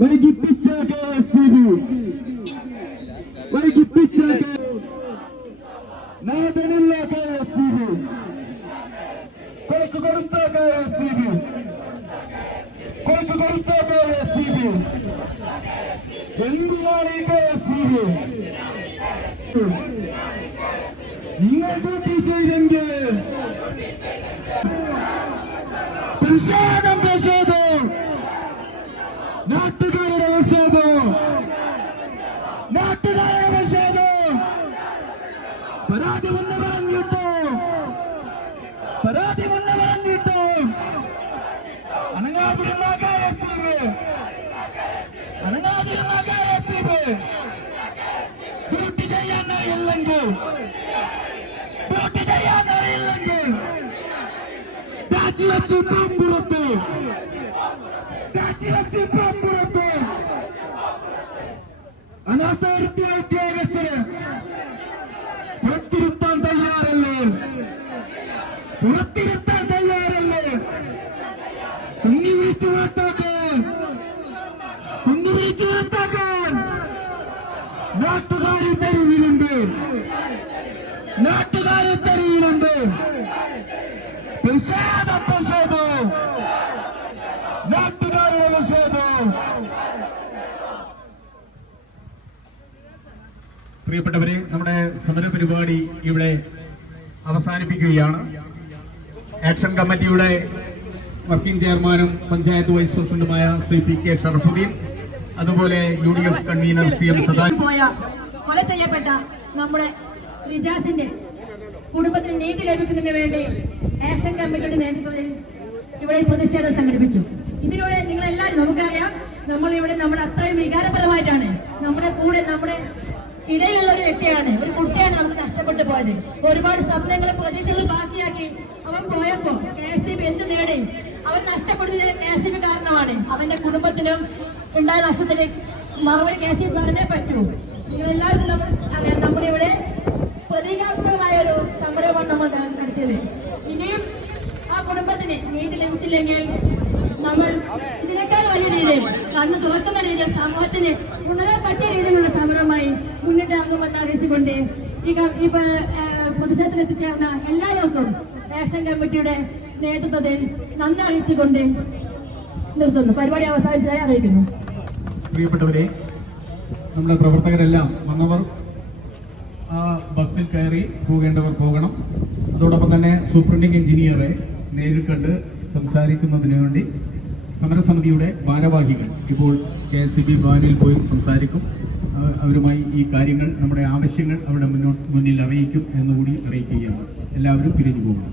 വൈകിപ്പിച്ച KSCB, വൈകിപ്പിച്ച നാഥനില്ല KSCB, കൊലക്ക് കൊടുത്ത KSCB, കൊലക്ക് കൊടുത്ത KSCB, എന്തിനാണ് ഈ KSCB? നിങ്ങൾ ഡ്യൂട്ടി ചെയ്തെങ്കിൽ പ്രതിഷേധം, പ്രതിഷേധം, നാട്ടുകാരുടെ പ്രതിഷേധം, നാട്ടുകാരുടെ പ്രതിഷേധം. പരാതി മുന്നേ പറഞ്ഞിട്ടോ, പരാതി മുന്നേ പറഞ്ഞിട്ടോ അനങ്ങാതിരുന്ന KSCB, അനങ്ങാതിരുന്ന KSCB ഡ്യൂട്ടി ചെയ്യാൻ അറിയില്ലെങ്കിൽ, ഡ്യൂട്ടി ചെയ്യാൻ അറിയില്ലെങ്കിൽ രാജിവെച്ച് പുറത്ത്, രാജിവെച്ച് പുറത്ത്. അനാസ്ഥ വരുത്തിയ ഉദ്യോഗസ്ഥര് പുറത്തിരുത്താൻ തയ്യാറല്ലേ, പുറത്തിരുത്താൻ തയ്യാറല്ലേ? കുഞ്ഞു വിളിച്ചു പുറത്താക്കാൻ, കുഞ്ഞു വിളിച്ചു പുറത്താക്കാൻ നാട്ടുകാരി തെരുവിലുണ്ട്, നാട്ടുകാരി തെരുവിലുണ്ട്. പ്രതിഷേധം, പ്രതിഷേധം, നാട്ടുകാരുടെ പ്രതിഷേധം. പ്രിയപ്പെട്ടവരെ, നമ്മുടെ സമര പരിപാടി ഇവിടെ അവസാനിപ്പിക്കുകയാണ്. ആക്ഷൻ കമ്മിറ്റിയുടെ വർക്കിംഗ് ചെയർമാനും പഞ്ചായത്ത് വൈസ് പ്രസിഡന്റുമായ ശ്രീ PK ഷറഫുദ്ദീൻ, അതുപോലെ UDF കൺവീനർ CM സദാശിവൻ, കൊല ചെയ്യപ്പെട്ട നമ്മുടെ റിജാസിന്റെ കുടുംബത്തിന് നീതി ലഭിക്കുന്നതിന് വേണ്ടി ആക്ഷൻ കമ്മിറ്റിയുടെ നേതൃത്വത്തിൽ ഇവിടെ പ്രതിഷേധം സംഘടിപ്പിച്ചു. ഇതിലൂടെ നിങ്ങളെല്ലാവരും, നമുക്കറിയാം, നമ്മൾ ഇവിടെ നമ്മുടെ അത്രയും വികാരപരമായിട്ടാണ്, നമ്മുടെ കൂടെ നമ്മുടെ ഇടയിലുള്ള ഒരു വ്യക്തിയാണ്, ഒരു കുട്ടിയാണ് നമുക്ക് നഷ്ടപ്പെട്ടു പോയത്. ഒരുപാട് സ്വപ്നങ്ങളും പ്രതീക്ഷകളും ബാക്കിയാക്കി അവൻ പോയപ്പോ KSCB എന്ത് നേടി? അവൻ നഷ്ടപ്പെടുന്നത് KSCB കാരണമാണ്. അവന്റെ കുടുംബത്തിനും ഉണ്ടായ നഷ്ടത്തിന് മറുപടി KSCB പറഞ്ഞേ പറ്റൂ. നിങ്ങളെല്ലാവരും നമ്മൾ അറിയാം, നമ്മളിവിടെ പ്രതീകാത്മകമായ ഒരു സമരമാണ് നമ്മൾ നടത്തിയത്. ഇനിയും ആ കുടുംബത്തിന് നീതി ലഭിച്ചില്ലെങ്കിൽ നമ്മൾ ഇതിനേക്കാൾ വലിയ രീതിയിൽ, കണ്ണ് തുറക്കുന്ന രീതിയിൽ, സമൂഹത്തിന് ഉണരാൻ പറ്റിയ രീതിയിലുള്ള സമരമായി മുന്നിട്ടിറങ്ങുമെന്ന് അറിയിച്ചുകൊണ്ട് ഈ പ്രതിഷേധത്തിൽ എത്തിച്ചേർന്ന എല്ലാവർക്കും ആക്ഷൻ കമ്മിറ്റിയുടെ നേതൃത്വത്തിൽ നന്ദി അറിയിച്ചുകൊണ്ട് നിർത്തുന്നു. പരിപാടി അവസാനിച്ചതായി അറിയിക്കുന്നു. പ്രിയപ്പെട്ടവരെ, നമ്മുടെ പ്രവർത്തകരെല്ലാം വന്നവർ ആ ബസ്സിൽ കയറി പോകേണ്ടവർ പോകണം. അതോടൊപ്പം തന്നെ സൂപ്രണ്ടിംഗ് എഞ്ചിനീയറെ നേരിൽ കണ്ട് സംസാരിക്കുന്നതിന് വേണ്ടി സമരസമിതിയുടെ ഭാരവാഹികൾ ഇപ്പോൾ KSCB ഭവനിൽ പോയി സംസാരിക്കും. അവരുമായി ഈ കാര്യങ്ങൾ, നമ്മുടെ ആവശ്യങ്ങൾ അവിടെ മുന്നിൽ അറിയിക്കും എന്നുകൂടി അറിയിക്കുകയാണ്. എല്ലാവരും പിരിഞ്ഞു പോകണം.